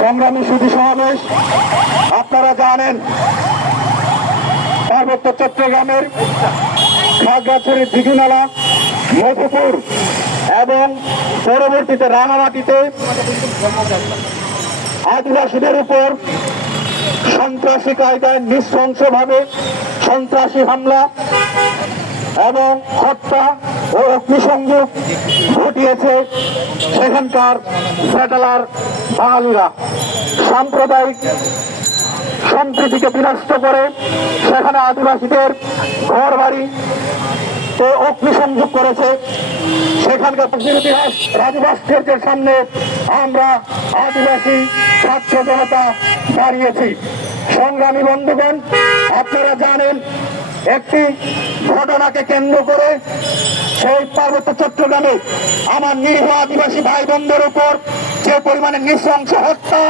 সংগ্রামী সুধী সমাবেশ, আপনারা জানেন পার্বত্য চট্টগ্রামের খাগড়াছড়ির দিঘিনালা, মধুপুর এবং পরবর্তীতে রাঙামাটিতে আদিবাসীদের উপর সন্ত্রাসী কায়দায় নৃশংসভাবে সন্ত্রাসী হামলা এবং হত্যা ও অগ্নিসংযোগ ঘটিয়েছে সেখানকার সেটেলার বাঙালিরা। সাম্প্রদায়িক সম্প্রীতিকে বিনষ্ট করে সেখানে আদিবাসীদের ঘর বাড়ি অগ্নিসংযোগ করেছে। সেখানকার ইতিহাস রাজু ভাস্কর্যের সামনে আমরা আদিবাসী ছাত্র জনতা দাঁড়িয়েছি। সংগ্রামী বন্ধুগণ, আপনারা জানেন একটি ঘটনাকে কেন্দ্র করে সেই পার্বত্য চট্টগ্রামে আমার নিরীহ আদিবাসী ভাই বোনদের উপর যে পরিমাণে নৃশংস হত্যা,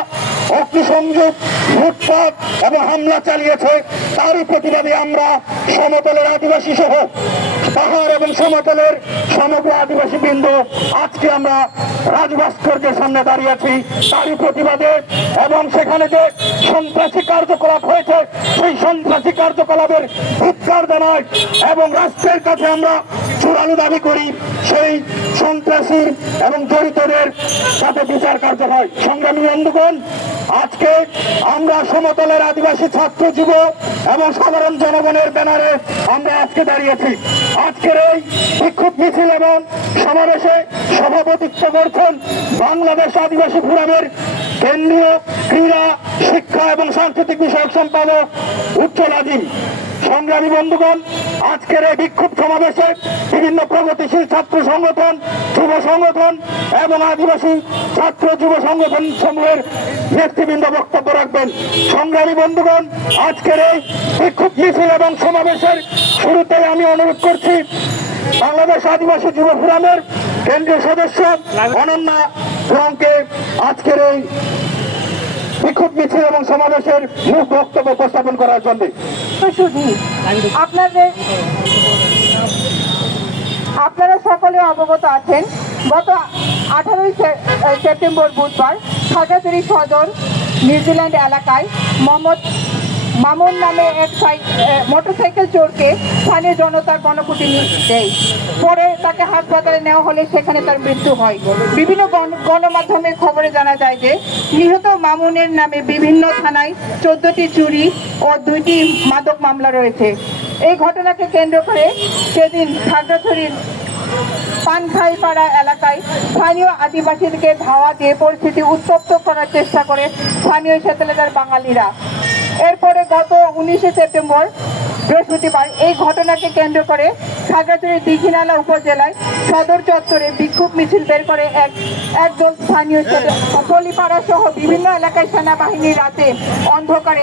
অগ্নিসংযোগ, লুটপাট এবং হামলা চালিয়েছে, তারই প্রতিবাদে আমরা সমতলের আদিবাসী সহ পাহাড় এবং সমতলের সমগ্র আদিবাসী বৃন্দ আজকে আমরা রাজু ভাস্কর্যের সামনে দাঁড়িয়ে আছি তারই প্রতিবাদে। এবং সেখানে যে সন্ত্রাসী কার্যকলাপ হয়েছে সেই সন্ত্রাসী কার্যকলাপের ধিক্কার জানাই এবং রাষ্ট্রের কাছে আমরা চূড়ান্ত দাবি করি সেই সন্ত্রাসীর এবং জড়িতদের সাথে বিচার কার্য হয়। সংগ্রামী বন্ধুগণ, আজকে আমরা সমতলের আদিবাসী ছাত্র যুব এবং সাধারণ জনগণের ব্যানারে আমরা আজকে দাঁড়িয়েছি। আজকের এই বিক্ষোভ মিছিল এবং সমাবেশে সভাপতিত্ব করছেন বাংলাদেশ আদিবাসী ফোরামের কেন্দ্রীয় ক্রীড়া, শিক্ষা এবং সাংস্কৃতিক বিষয়ক সম্পাদক উজ্জ্বল আজিম। সংগ্রামী বন্ধুগণ, আজকের এই বিক্ষোভ সমাবেশে বিভিন্ন প্রগতিশীল ছাত্র সংগঠন, যুব সংগঠন এবং আদিবাসী ছাত্র যুব সংগঠন সমূহের নেতৃবৃন্দ বক্তব্য রাখবেন। সংগ্রামী বন্ধুগণ, আজকের এই বিক্ষোভ মিছিল এবং সমাবেশের শুরুতে আমি অনুরোধ করছি বাংলাদেশ আদিবাসী যুব ফোরামের কেন্দ্রীয় সদস্য অনন্যা ধরকে আজকের এই বিক্ষোভ মিছিল এবং সমাবেশের মূল বক্তব্য উপস্থাপন করার জন্য। আপনারা সকলে অবগত আছেন, গত 18 সেপ্টেম্বর বুধবার খাগড়াছড়ি সদর নিউজিল্যান্ড এলাকায় মামুন নামে এক মোটরসাইকেল চোরকে স্থানীয় জনতার গণকুটি দেয়। পরে তাকে হাসপাতালে নেওয়া হলে সেখানে তার মৃত্যু হয়। বিভিন্ন গণমাধ্যমের খবরে জানা যায় যে নিহত মামুনের নামে বিভিন্ন থানায় 14টি চুরি ও 2টি মাদক মামলা রয়েছে। এই ঘটনাকে কেন্দ্র করে সেদিন খাগড়াছড়ির পানখাইপাড়া এলাকায় স্থানীয় আদিবাসীদেরকে ধাওয়া দিয়ে পরিস্থিতি উত্তপ্ত করার চেষ্টা করে স্থানীয় সেটেলার বাঙালিরা। এরপরে গত 19 সেপ্টেম্বর বৃহস্পতিবার এই ঘটনাকে কেন্দ্র করে খাগড়াছড়ির দিঘিনালা উপজেলায় সদর চত্বরে বিক্ষোভ মিছিল বের করে একদল স্থানীয় পল্লীপাড়া সহ বিভিন্ন এলাকায় সেনাবাহিনী রাতে অন্ধকারে